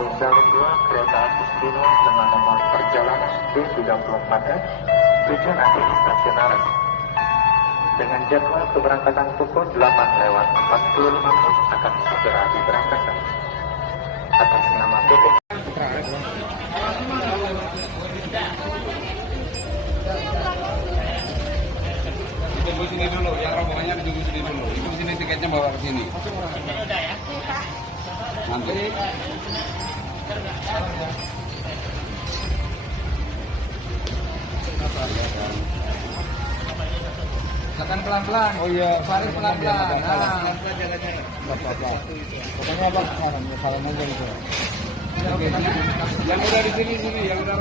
Marunda 2 kereta api Dino dengan nomor perjalanan D34F tujuan akhir stasiun Arah. Dengan jadwal keberangkatan pukul 8:45 akan segera diberangkatkan. Atas nama PT Tunggu sini dulu, yang rombongannya ditunggu sini dulu. Itu sini tiketnya bawa ke sini. Nanti. Tekan pelan-pelan. Oh iya, Faris pelan-pelan. Nah, pokoknya apa? Salam aja gitu. Yang udah di sini, yang udah